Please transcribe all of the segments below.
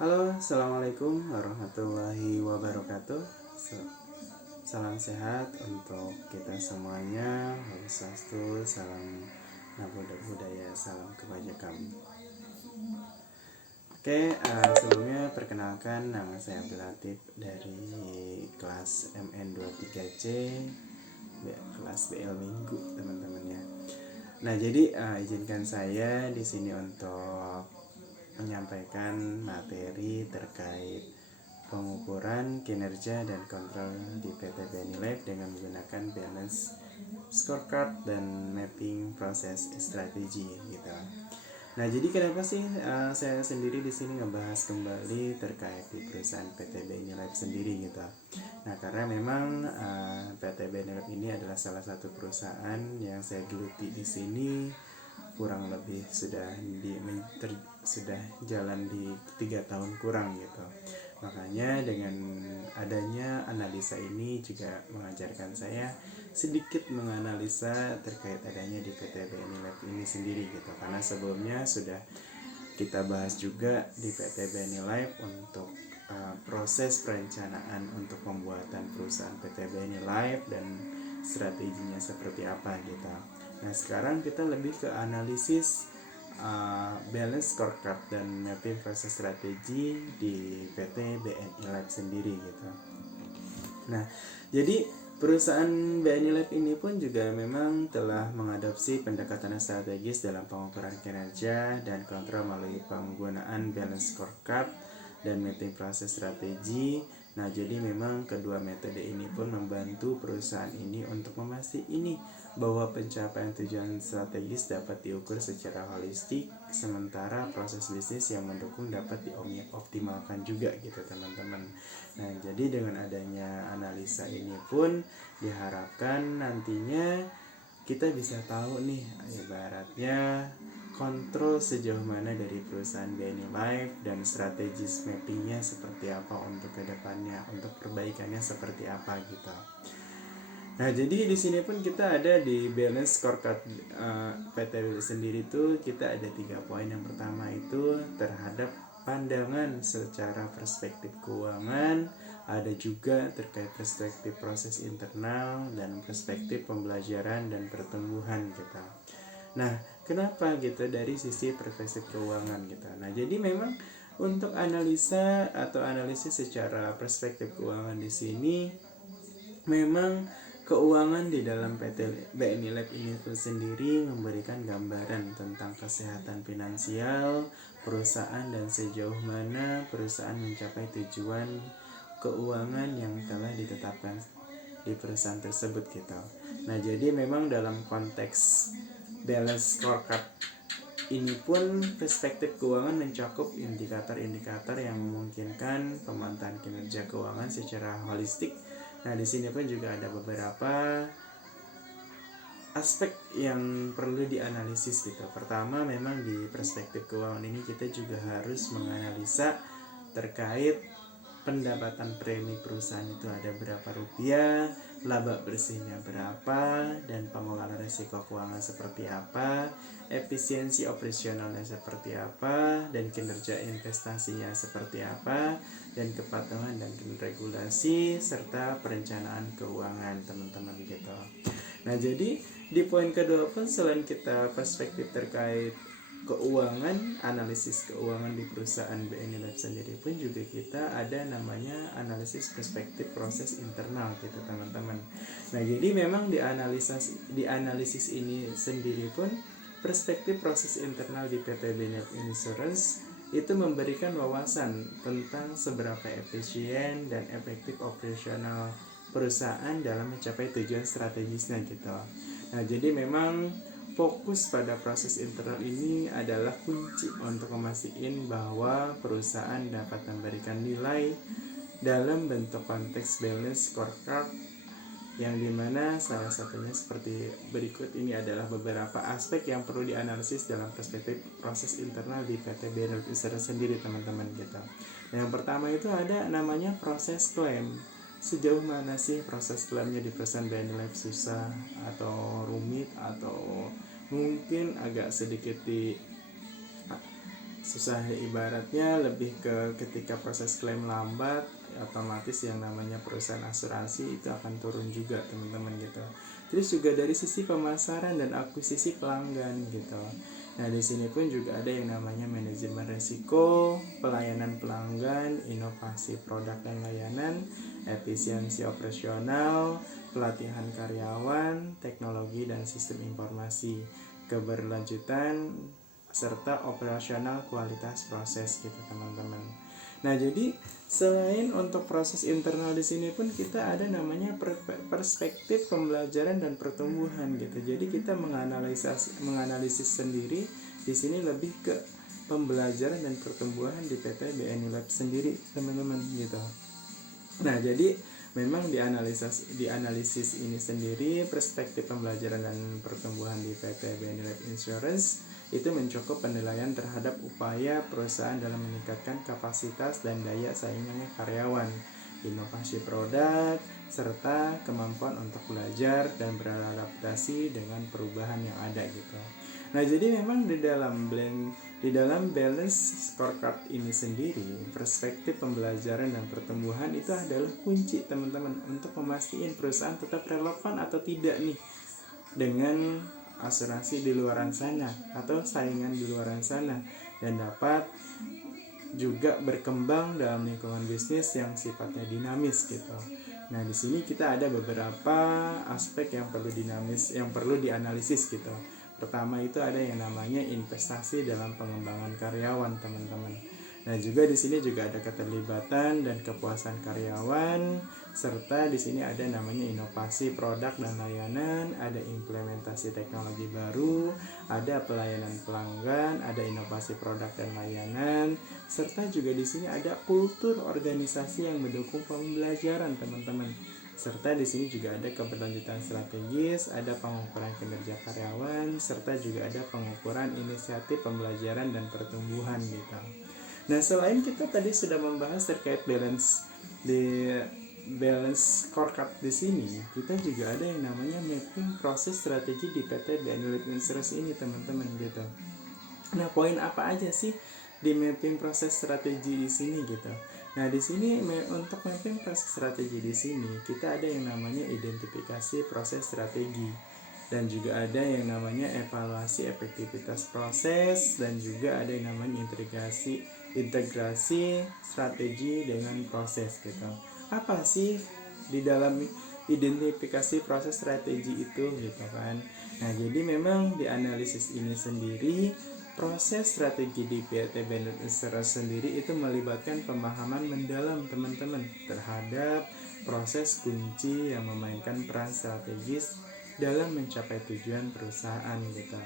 Halo, assalamualaikum warahmatullahi wabarakatuh. Salam sehat untuk kita semuanya. Om Swastiastu, salam Namo Buddhaya, salam kebajikan. Sebelumnya perkenalkan, nama saya Abdul Latif dari kelas MN23C, kelas BL Minggu, teman-teman ya. Nah, jadi izinkan saya di sini untuk menyampaikan materi terkait pengukuran kinerja dan kontrol di PT BNI Life dengan menggunakan balance scorecard dan mapping proses strategi gitu. Nah, jadi kenapa sih saya sendiri di sini ngebahas kembali terkait di perusahaan PT BNI Life sendiri gitu. Nah, karena memang PT BNI Life ini adalah salah satu perusahaan yang saya geluti di sini kurang lebih sudah jalan di 3 tahun kurang gitu. Makanya dengan adanya analisa ini juga mengajarkan saya sedikit menganalisa terkait adanya di PT BNI Lab ini sendiri gitu. Karena sebelumnya sudah kita bahas juga di PT BNI Life untuk proses perencanaan untuk pembuatan perusahaan PT BNI Life dan strateginya seperti apa gitu. Nah, sekarang kita lebih ke analisis balance scorecard dan mapping proses strategi di PT BNI Life sendiri gitu. Nah, jadi perusahaan BNI Life ini pun juga memang telah mengadopsi pendekatan strategis dalam pengukuran kinerja dan kontrol melalui penggunaan balance scorecard dan mapping proses strategi. Nah, jadi memang kedua metode ini pun membantu perusahaan ini untuk memastikan bahwa pencapaian tujuan strategis dapat diukur secara holistik, sementara proses bisnis yang mendukung dapat dioptimalkan juga gitu teman-teman. Nah, jadi dengan adanya analisa ini pun diharapkan nantinya kita bisa tahu nih ibaratnya kontrol sejauh mana dari perusahaan BNI Life dan strategis mappingnya seperti apa untuk kedepannya, untuk perbaikannya seperti apa gitu. Nah, jadi di sini pun kita ada di balance scorecard PT sendiri tuh kita ada 3 poin. Yang pertama itu terhadap pandangan secara perspektif keuangan, ada juga terkait perspektif proses internal dan perspektif pembelajaran dan pertumbuhan gitu. Nah, kenapa gitu dari sisi perspektif keuangan gitu. Nah, jadi memang untuk analisa atau analisis secara perspektif keuangan di sini memang keuangan di dalam PT BNI Lab ini sendiri memberikan gambaran tentang kesehatan finansial perusahaan dan sejauh mana perusahaan mencapai tujuan keuangan yang telah ditetapkan di perusahaan tersebut gitu. Nah, jadi memang dalam konteks balance scorecard ini pun perspektif keuangan mencakup indikator-indikator yang memungkinkan pemantauan kinerja keuangan secara holistik. Nah, di sini pun juga ada beberapa aspek yang perlu dianalisis gitu. Pertama, memang di perspektif keuangan ini kita juga harus menganalisa terkait pendapatan premi perusahaan itu ada berapa rupiah, laba bersihnya berapa, dan pengelolaan risiko keuangan seperti apa, efisiensi operasionalnya seperti apa, dan kinerja investasinya seperti apa, dan kepatuhan dan regulasi serta perencanaan keuangan teman-teman gitu. Nah, jadi di poin kedua pun selain kita perspektif terkait keuangan, analisis keuangan di perusahaan BNI Life sendiri pun juga kita ada namanya analisis perspektif proses internal gitu teman-teman. Nah, jadi memang di analisis ini sendiri pun perspektif proses internal di PT BNI Life Insurance itu memberikan wawasan tentang seberapa efisien dan efektif operasional perusahaan dalam mencapai tujuan strategisnya gitu. Nah, jadi memang fokus pada proses internal ini adalah kunci untuk memastikan bahwa perusahaan dapat memberikan nilai dalam bentuk konteks balance scorecard yang dimana salah satunya seperti berikut. Ini adalah beberapa aspek yang perlu dianalisis dalam perspektif proses internal di PT BNI Insurance sendiri teman-teman gitu. Yang pertama itu ada namanya proses klaim. Sejauh mana sih proses klaimnya di perusahaan BNI Life, susah atau rumit atau mungkin agak sedikit susah, ibaratnya lebih ke ketika proses klaim lambat, otomatis yang namanya perusahaan asuransi itu akan turun juga teman-teman gitu. Terus juga dari sisi pemasaran dan akuisisi pelanggan gitu. Nah di sini pun juga ada yang namanya manajemen risiko, pelayanan pelanggan, inovasi produk dan layanan, efisiensi operasional, pelatihan karyawan, teknologi dan sistem informasi, keberlanjutan, serta operasional kualitas proses gitu teman-teman. Nah jadi selain untuk proses internal di sini pun kita ada namanya perspektif pembelajaran dan pertumbuhan gitu. Jadi kita menganalisis sendiri di sini lebih ke pembelajaran dan pertumbuhan di PT BNI Lab sendiri teman-teman gitu. Nah jadi memang dianalisis ini sendiri, perspektif pembelajaran dan pertumbuhan di PT BNI Life Insurance itu mencakup penilaian terhadap upaya perusahaan dalam meningkatkan kapasitas dan daya saingnya karyawan, inovasi produk, serta kemampuan untuk belajar dan beradaptasi dengan perubahan yang ada gitu. Nah jadi memang di dalam balance scorecard ini sendiri, perspektif pembelajaran dan pertumbuhan itu adalah kunci teman-teman untuk memastikan perusahaan tetap relevan atau tidak nih dengan asuransi di luaran sana atau saingan di luaran sana, dan dapat juga berkembang dalam lingkungan bisnis yang sifatnya dinamis gitu. Nah, di sini kita ada beberapa aspek yang perlu dianalisis gitu. Pertama itu ada yang namanya investasi dalam pengembangan karyawan, teman-teman. Nah, juga di sini juga ada keterlibatan dan kepuasan karyawan, serta di sini ada namanya inovasi produk dan layanan, ada implementasi teknologi baru, ada pelayanan pelanggan, ada inovasi produk dan layanan, serta juga di sini ada kultur organisasi yang mendukung pembelajaran, teman-teman. Serta di sini juga ada keberlanjutan strategis, ada pengukuran kinerja karyawan, serta juga ada pengukuran inisiatif pembelajaran dan pertumbuhan gitu. Nah, selain kita tadi sudah membahas terkait balance scorecard di sini, kita juga ada yang namanya mapping proses strategi di PT BNI Life Insurance ini, teman-teman gitu. Nah, poin apa aja sih di mapping proses strategi di sini gitu? Nah, di sini untuk mapping proses strategi di sini, kita ada yang namanya identifikasi proses strategi, dan juga ada yang namanya evaluasi efektivitas proses, dan juga ada yang namanya integrasi strategi dengan proses gitu. Apa sih di dalam identifikasi proses strategi itu gitu kan? Nah, jadi memang di analisis ini sendiri, proses strategi di PT BNI Insurance sendiri itu melibatkan pemahaman mendalam teman-teman terhadap proses kunci yang memainkan peran strategis dalam mencapai tujuan perusahaan gitu.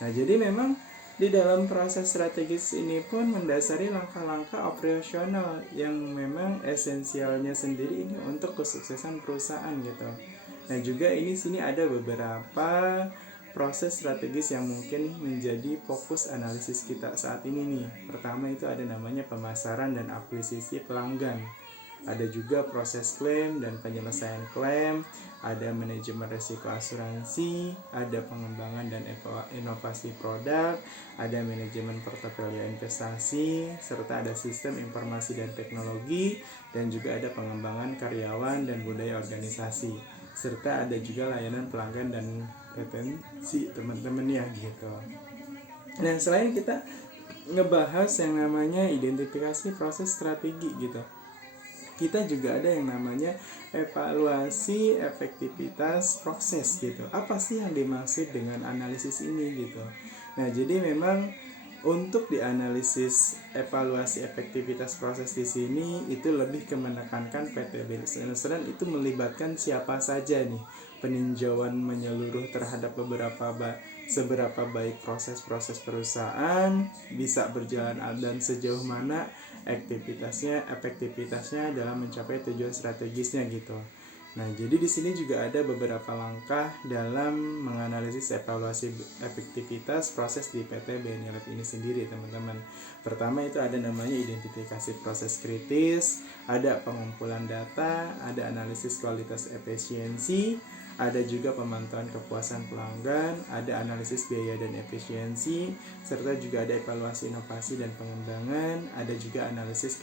Nah, jadi memang di dalam proses strategis ini pun mendasari langkah-langkah operasional yang memang esensialnya sendiri ini untuk kesuksesan perusahaan gitu. Nah, juga ini sini ada beberapa proses strategis yang mungkin menjadi fokus analisis kita saat ini nih. Pertama itu ada namanya pemasaran dan akuisisi pelanggan. Ada juga proses klaim dan penyelesaian klaim, ada manajemen risiko asuransi, ada pengembangan dan inovasi produk, ada manajemen portofolio investasi, serta ada sistem informasi dan teknologi, dan juga ada pengembangan karyawan dan budaya organisasi, serta ada juga layanan pelanggan dan retensi, teman-teman ya gitu. Nah, selain kita ngebahas yang namanya identifikasi proses strategi gitu, kita juga ada yang namanya evaluasi efektivitas proses gitu. Apa sih yang dimaksud dengan analisis ini gitu? Nah, jadi memang untuk dianalisis evaluasi efektivitas proses di sini itu lebih ke menekankan PT BNI Insurance itu melibatkan siapa saja nih, peninjauan menyeluruh terhadap seberapa baik proses-proses perusahaan bisa berjalan dan sejauh mana efektivitasnya dalam mencapai tujuan strategisnya gitu. Nah, jadi di sini juga ada beberapa langkah dalam menganalisis evaluasi efektivitas proses di PT BNI Lab ini sendiri, teman-teman. Pertama itu ada namanya identifikasi proses kritis, ada pengumpulan data, ada analisis kualitas efisiensi, ada juga pemantauan kepuasan pelanggan, ada analisis biaya dan efisiensi, serta juga ada evaluasi inovasi dan pengembangan, ada juga analisis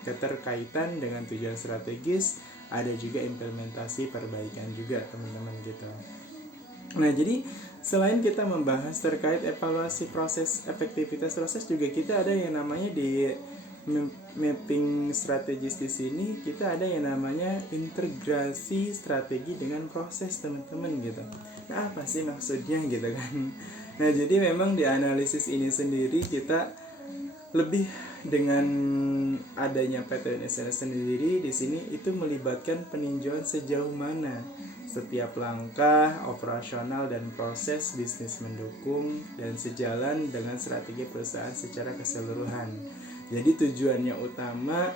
keterkaitan dengan tujuan strategis, ada juga implementasi perbaikan juga teman-teman gitu. Nah, jadi selain kita membahas terkait evaluasi proses, efektivitas proses, juga kita ada yang namanya di mapping strategis di sini, kita ada yang namanya integrasi strategi dengan proses teman-teman gitu. Nah, apa sih maksudnya gitu kan? Nah, jadi memang di analisis ini sendiri kita lebih dengan adanya PTNSR sendiri di sini itu melibatkan peninjauan sejauh mana setiap langkah operasional dan proses bisnis mendukung dan sejalan dengan strategi perusahaan secara keseluruhan. Jadi tujuannya utama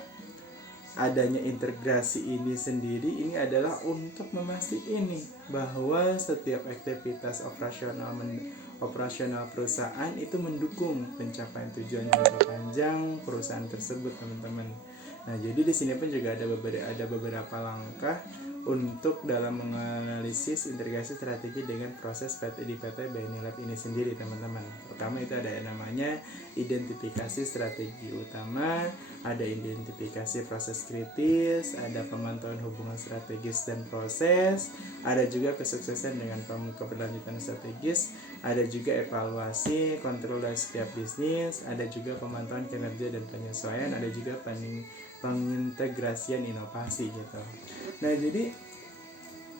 adanya integrasi ini sendiri ini adalah untuk memastikan ini bahwa setiap aktivitas operasional perusahaan itu mendukung pencapaian tujuan jangka panjang perusahaan tersebut teman-teman. Nah, jadi di sini pun juga ada beberapa langkah untuk dalam menganalisis integrasi strategi dengan proses di PT BNI Lab ini sendiri teman-teman. Pertama itu ada yang namanya identifikasi strategi utama, ada identifikasi proses kritis, ada pemantauan hubungan strategis dan proses, ada juga kesuksesan dengan keberlanjutan strategis, ada juga evaluasi kontrol dari setiap bisnis, ada juga pemantauan kinerja dan penyesuaian, ada juga pengintegrasian inovasi gitu. Nah, jadi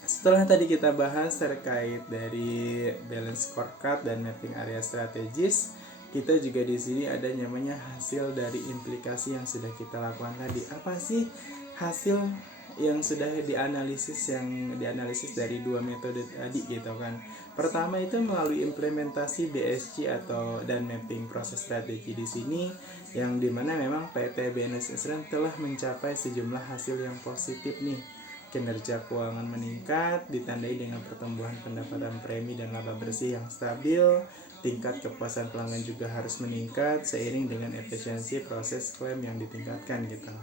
setelah tadi kita bahas terkait dari balance scorecard dan mapping area strategis, kita juga di sini ada namanya hasil dari implikasi yang sudah kita lakukan tadi. Apa sih hasil yang sudah dianalisis dari dua metode tadi gitu kan? Pertama itu melalui implementasi BSC dan mapping proses strategi di sini, yang dimana memang PT BNS Insurance telah mencapai sejumlah hasil yang positif nih. Kinerja keuangan meningkat, ditandai dengan pertumbuhan pendapatan premi dan laba bersih yang stabil. Tingkat kepuasan pelanggan juga harus meningkat seiring dengan efisiensi proses klaim yang ditingkatkan gitu.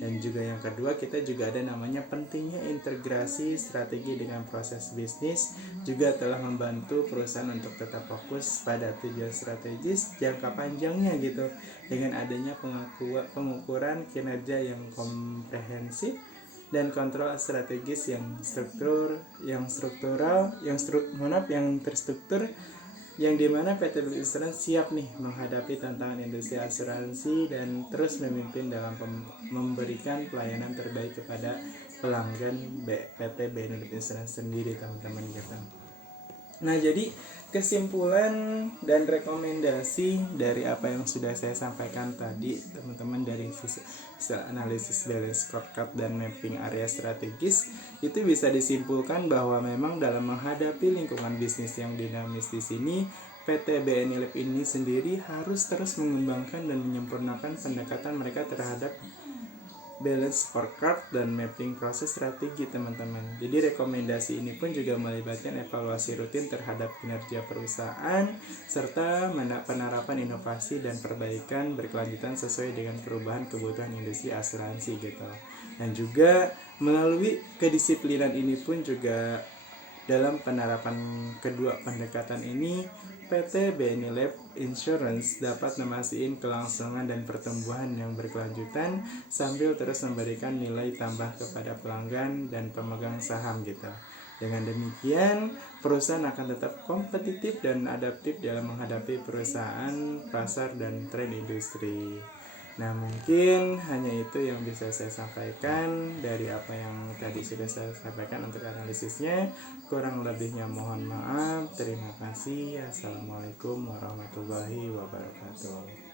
Dan juga yang kedua, kita juga ada namanya pentingnya integrasi strategi dengan proses bisnis, juga telah membantu perusahaan untuk tetap fokus pada tujuan strategis jangka panjangnya gitu, dengan adanya pengukuran kinerja yang komprehensif dan kontrol strategis yang terstruktur, yang dimana PT Insurance siap nih menghadapi tantangan industri asuransi dan terus memimpin dalam memberikan pelayanan terbaik kepada pelanggan PT BNI Insurance sendiri teman-teman kita. Nah, jadi kesimpulan dan rekomendasi dari apa yang sudah saya sampaikan tadi teman-teman, dari analisis balance scorecard dan mapping area strategis, itu bisa disimpulkan bahwa memang dalam menghadapi lingkungan bisnis yang dinamis di sini, PT BNI Lab ini sendiri harus terus mengembangkan dan menyempurnakan pendekatan mereka terhadap balance scorecard dan mapping proses strategi teman-teman. Jadi rekomendasi ini pun juga melibatkan evaluasi rutin terhadap kinerja perusahaan serta penerapan inovasi dan perbaikan berkelanjutan sesuai dengan perubahan kebutuhan industri asuransi gitu. Dan juga melalui kedisiplinan ini pun juga dalam penerapan kedua pendekatan ini, PT BNI Lab Insurance dapat memastikan kelangsungan dan pertumbuhan yang berkelanjutan sambil terus memberikan nilai tambah kepada pelanggan dan pemegang saham gitu. Dengan demikian, perusahaan akan tetap kompetitif dan adaptif dalam menghadapi perusahaan, pasar, dan tren industri. Nah, mungkin hanya itu yang bisa saya sampaikan dari apa yang tadi sudah saya sampaikan untuk analisisnya. Kurang lebihnya mohon maaf. Terima kasih. Assalamualaikum warahmatullahi wabarakatuh.